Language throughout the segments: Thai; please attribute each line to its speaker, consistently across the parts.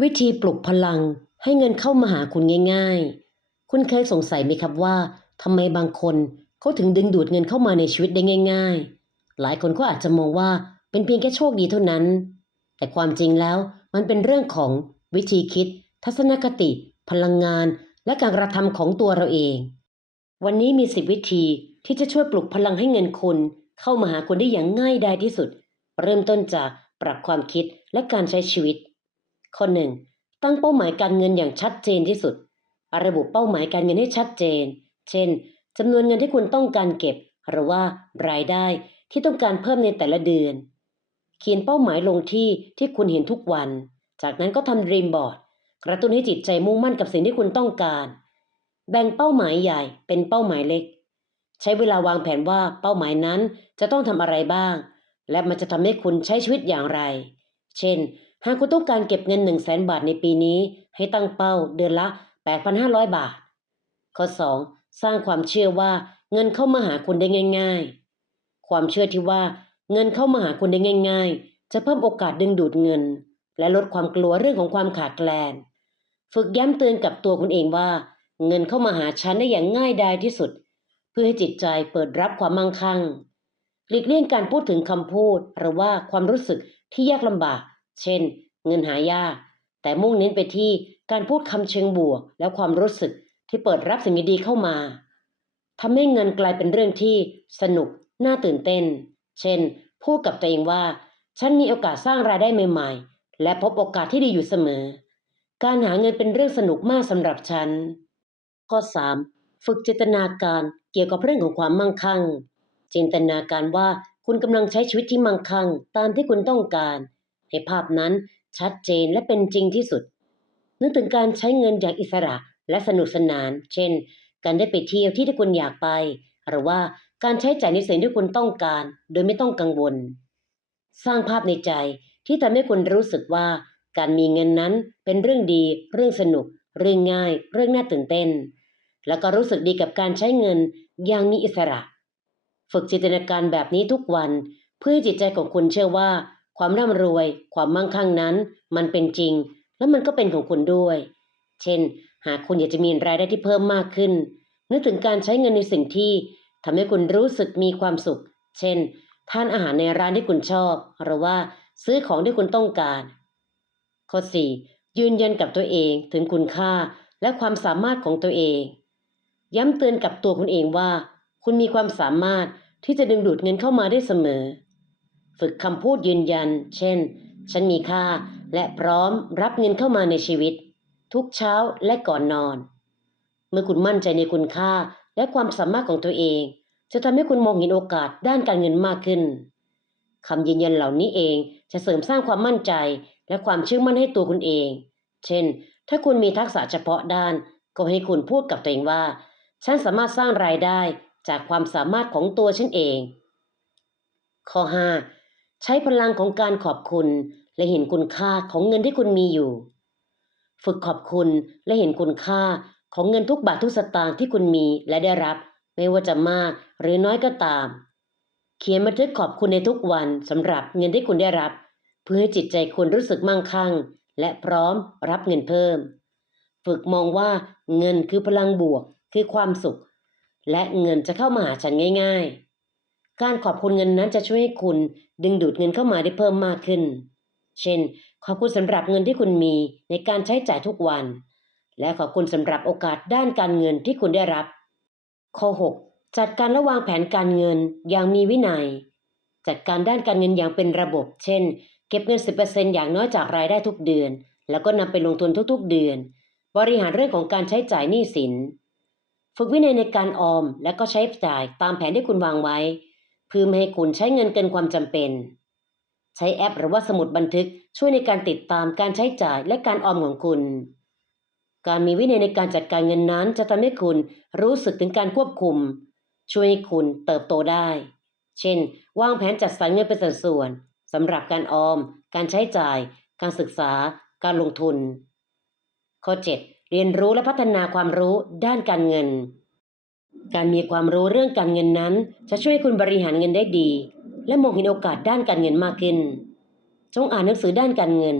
Speaker 1: วิธีปลุกพลังให้เงินเข้ามาหาคุณง่าย ๆ คุณเคยสงสัยไหมครับว่าทำไมบางคนเขาถึงดึงดูดเงินเข้ามาในชีวิตได้ง่าย ๆ หลายคนก็อาจจะมองว่าเป็นเพียงแค่โชคดีเท่านั้น แต่ความจริงแล้วมันเป็นเรื่องของวิธีคิด ทัศนคติ พลังงาน และการกระทำของตัวเราเอง วันนี้มีสิบวิธีที่จะช่วยปลุกพลังให้เงินคุณเข้ามาหาคุณได้อย่างง่ายดายที่สุด เริ่มต้นจากปรับความคิดและการใช้ชีวิต ข้อหนึ่งตั้งเป้าหมายการเงินอย่างชัดเจนที่สุด ระบุเป้าหมายการเงินให้ชัดเจน เช่นจำนวนเงินที่คุณต้องการเก็บ หรือว่ารายได้ที่ต้องการเพิ่มในแต่ละเดือน เขียนเป้าหมายลงที่ที่คุณเห็นทุกวัน จากนั้นก็ทำ Dream Board กระตุ้นให้จิตใจมุ่งมั่นกับสิ่งที่คุณต้องการ แบ่งเป้าหมายใหญ่เป็นเป้าหมายเล็ก ใช้เวลาวางแผนว่าเป้าหมายนั้นจะต้องทำอะไรบ้าง และมันจะทำให้คุณใช้ชีวิตอย่างไร เช่น หากคุณต้องการเก็บเงิน 1 0 0 0 0แบาทในปีนี้ ให้ตั้งเป้าเดือนละ 8,500 บาท ข้อ 2. สร้างความเชื่อว่าเงินเข้ามาหาคุณได้ง่าย ๆ ความเชื่อที่ว่าเงินเข้ามาหาคุณได้ง่าย ๆ จะเพิ่มโอกาสดึงดูดเงิน และลดความกลัวเรื่องของความขาดแคลน ฝึกย้ำเตือนกับตัวคุณเองว่า เงินเข้ามาหาฉันได้อย่างง่ายดายที่สุด เพื่อให้จิตใจเปิดรับความมั่งคั่งหลีกเลี่ยงการพูดถึงคำพูดหรือว่าความรู้สึกที่ยากลำบาก เช่น เงินหายากแต่มุ่งเน้นไปที่การพูดคำเชิงบวก และความรู้สึกที่เปิดรับสิ่งดีๆเข้ามาทำให้เงินกลายเป็นเรื่องที่สนุกน่าตื่นเต้น เช่น พูดกับตัวเองว่า ฉันมีโอกาสสร้างรายได้ใหม่ ๆ และพบโอกาสที่ดีอยู่เสมอ การหาเงินเป็นเรื่องสนุกมากสำหรับฉัน ข้อ 3. ฝึกจินตนาการเกี่ยวกับเรื่องของความมั่งคั่ง จินตนาการว่าคุณกำลังใช้ชีวิตที่มั่งคั่ง ตามที่คุณต้องการ ให้ภาพนั้นชัดเจนและเป็นจริงที่สุด นึกถึงการใช้เงินอย่างอิสระและสนุกสนาน เช่น การได้ไปเที่ยวที่ที่คุณอยากไป หรือว่าการใช้จ่ายในสิ่งที่คุณต้องการ โดยไม่ต้องกังวล สร้างภาพในใจที่ทำให้คุณรู้สึกว่า การมีเงินนั้นเป็นเรื่องดี เรื่องสนุก เรื่องง่าย เรื่องน่าตื่นเต้น แล้วก็รู้สึกดีกับการใช้เงินอย่างมีอิสระ ฝึกจินตนาการแบบนี้ทุกวัน เพื่อให้จิตใจของคุณเชื่อว่า ความร่ำรวย ความมั่งคั่งนั้น มันเป็นจริง และมันก็เป็นของคุณด้วย เช่น หากคุณอยากจะมีรายได้ที่เพิ่มมากขึ้น นึกถึงการใช้เงินในสิ่งที่ทำให้คุณรู้สึกมีความสุข เช่น ทานอาหารในร้านที่คุณชอบ หรือว่าซื้อของที่คุณต้องการ ข้อ 4. ยืนยันกับตัวเองถึงคุณค่าและความสามารถของตัวเอง ย้ำเตือนกับตัวคุณเองว่า คุณมีความสามารถที่จะดึงดูดเงินเข้ามาได้เสมอ ฝึกคำพูดยืนยัน เช่น ฉันมีค่า และพร้อมรับเงินเข้ามาในชีวิต ทุกเช้าและก่อนนอน เมื่อคุณมั่นใจในคุณค่าและความสามารถของตัวเอง จะทำให้คุณมองเห็นโอกาสด้านการเงินมากขึ้นคำยืนยันเหล่านี้เองจะเสริมสร้างความมั่นใจและความเชื่อมั่นให้ตัวคุณเอง เช่น ถ้าคุณมีทักษะเฉพาะด้าน ก็ให้คุณพูดกับตัวเองว่า ฉันสามารถสร้างรายได้จากความสามารถของตัวฉันเอง ข้อ 5. ใช้พลังของการขอบคุณและเห็นคุณค่าของเงินที่คุณมีอยู่ ฝึกขอบคุณและเห็นคุณค่าของเงินทุกบาททุกสตางค์ที่คุณมีและได้รับ ไม่ว่าจะมากหรือน้อยก็ตาม เขียนบันทึกขอบคุณในทุกวันสำหรับเงินที่คุณได้รับ เพื่อให้จิตใจคุณรู้สึกมั่งคั่ง และพร้อมรับเงินเพิ่ม ฝึกมองว่าเงินคือพลังบวกคือความสุข และเงินจะเข้ามาหาฉันง่าย ๆ การขอบคุณเงินนั้นจะช่วยให้คุณดึงดูดเงินเข้ามาได้เพิ่มมากขึ้น เช่น ขอบคุณสำหรับเงินที่คุณมีในการใช้จ่ายทุกวัน และขอบคุณสำหรับโอกาสด้านการเงินที่คุณได้รับ ข้อ 6 จัดการและวางแผนการเงินอย่างมีวินัย จัดการด้านการเงินอย่างเป็นระบบ เช่น เก็บเงิน 10%อย่างน้อยจากรายได้ทุกเดือน แล้วก็นำไปลงทุนทุกๆ เดือน บริหารเรื่องของการใช้จ่ายหนี้สิน ฝึกวินัยในการออมและก็ใช้จ่ายตามแผนที่คุณวางไว้ พื่อไม่ให้คุณใช้เงินเกินความจำเป็น ใช้แอปหรือว่าสมุดบันทึกช่วยในการติดตามการใช้จ่ายและการออมของคุณ การมีวินัยในการจัดการเงินนั้นจะทำให้คุณรู้สึกถึงการควบคุม ช่วยให้คุณเติบโตได้ เช่น วางแผนจัดสรรเงินเป็นสัดส่วนสำหรับการออม การใช้จ่าย การศึกษา การลงทุน ข้อ 7 เรียนรู้และพัฒนาความรู้ด้านการเงิน การมีความรู้เรื่องการเงินนั้น จะช่วยให้คุณบริหารเงินได้ดี และมองเห็นโอกาสด้านการเงินมากขึ้น จงอ่านหนังสือด้านการเงิน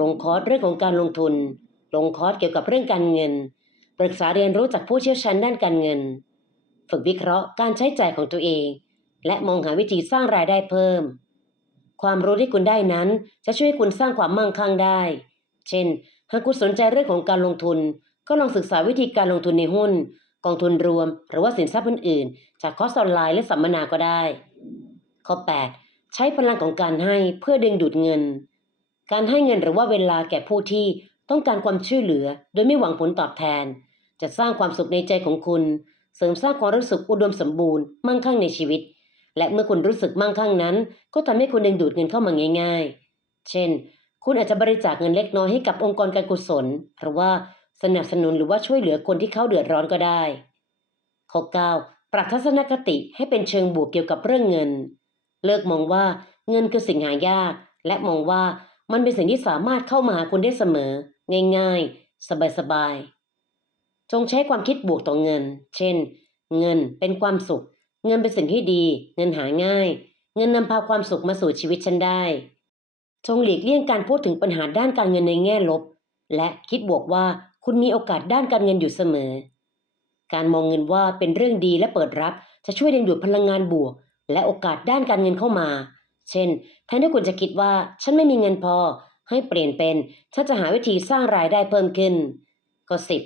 Speaker 1: ลงคอร์สเรื่องของการลงทุน ลงคอร์สเกี่ยวกับเรื่องการเงิน ปรึกษาเรียนรู้จากผู้เชี่ยวชาญด้านการเงิน ฝึกวิเคราะห์การใช้จ่ายของตัวเอง และมองหาวิธีสร้างรายได้เพิ่ม ความรู้ที่คุณได้นั้นจะช่วยให้คุณสร้างความมั่งคั่งได้ เช่น หากคุณสนใจเรื่องของการลงทุน ก็ลองศึกษาวิธีการลงทุนในหุ้น กองทุนรวม หรือว่าสินทรัพย์อื่นๆ จากคอร์สออนไลน์และสัมมนาก็ได้ ข้อ 8 ใช้พลังของการให้เพื่อดึงดูดเงิน การให้เงินหรือว่าเวลาแก่ผู้ที่ต้องการความช่วยเหลือ โดยไม่หวังผลตอบแทน จะสร้างความสุขในใจของคุณ เสริมสร้างความรู้สึกอุดมสมบูรณ์มั่งคั่งในชีวิต และเมื่อคุณรู้สึกมั่งคั่งนั้น ก็ทำให้คุณดึงดูดเงินเข้ามาง่าย ๆ เช่น คุณอาจจะบริจาคเงินเล็กน้อยให้กับองค์กรการกุศล หรือว่า สนับสนุนหรือว่าช่วยเหลือคนที่เขาเดือดร้อนก็ได้ ข้อ 9 ปรับทัศนคติให้เป็นเชิงบวกเกี่ยวกับเรื่องเงิน เลิกมองว่าเงินคือสิ่งหายาก และมองว่ามันเป็นสิ่งที่สามารถเข้ามาหาคุณได้เสมอ ง่าย ๆ สบายๆ จงใช้ความคิดบวกต่อเงิน เช่น เงินเป็นความสุข เงินเป็นสิ่งที่ดี เงินหาง่าย เงินนำพาความสุขมาสู่ชีวิตฉันได้ จงหลีกเลี่ยงการพูดถึงปัญหาด้านการเงินในแง่ลบ และคิดบวกว่า คุณมีโอกาสด้านการเงินอยู่เสมอ การมองเงินว่าเป็นเรื่องดีและเปิดรับจะช่วยดึงดูดพลังงานบวก และโอกาสด้านการเงินเข้ามา เช่น แทนที่คุณจะคิดว่าฉันไม่มีเงินพอ ให้เปลี่ยนเป็นฉันจะหาวิธีสร้างรายได้เพิ่มขึ้นข้อสิบ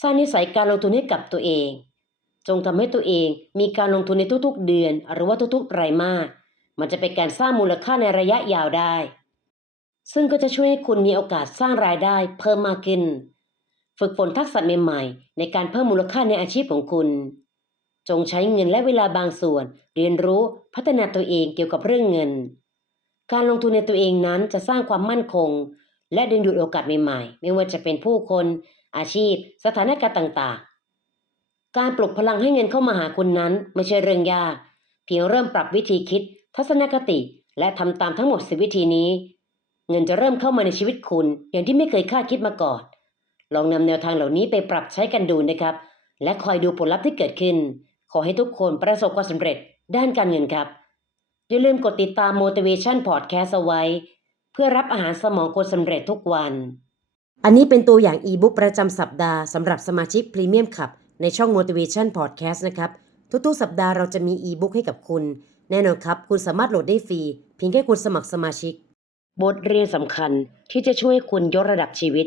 Speaker 1: สร้างนิสัยการลงทุนให้กับตัวเอง จงทำให้ตัวเองมีการลงทุนในทุกๆ เดือน หรือว่าทุกๆไตรมาสมันจะเป็นการสร้างมูลค่าในระยะยาวได้ ซึ่งก็จะช่วยให้คุณมีโอกาสสร้างรายได้เพิ่มมากขึ้น ฝึกฝนทักษะใหม่ๆ ในการเพิ่มมูลค่าในอาชีพของคุณ จงใช้เงินและเวลาบางส่วน เรียนรู้พัฒนาตัวเองเกี่ยวกับเรื่องเงิน การลงทุนในตัวเองนั้นจะสร้างความมั่นคง และดึงดูดโอกาสใหม่ๆ ไม่ว่าจะเป็นผู้คน อาชีพ สถานการณ์ต่างๆ การปลุกพลังให้เงินเข้ามาหาคุณนั้นไม่ใช่เรื่องยาก เพียงเริ่มปรับวิธีคิด ทัศนคติ และทำตามทั้งหมดสิวิธีนี้ เงินจะเริ่มเข้ามาในชีวิตคุณอย่างที่ไม่เคยคาดคิดมาก่อน ลองนำแนวทางเหล่านี้ไปปรับใช้กันดูนะครับ และคอยดูผลลัพธ์ที่เกิดขึ้น ขอให้ทุกคนประสบความสำเร็จด้านการเงินครับ อย่าลืมกดติดตาม motivation podcast เอาไว้ เพื่อรับอาหารสมองคนสำเร็จทุกวัน อันนี้เป็นตัวอย่างอีบุ๊กประจำสัปดาห์สำหรับสมาชิกพรีเมียมขับ ในช่อง motivation podcast นะครับ ทุกๆ สัปดาห์เราจะมีอีบุ๊กให้กับคุณ แน่นอนครับ คุณสามารถโหลดได้ฟรีเพียงแค่คุณสมัครสมาชิก บทเรียนสำคัญที่จะช่วยให้คุณยกระดับชีวิต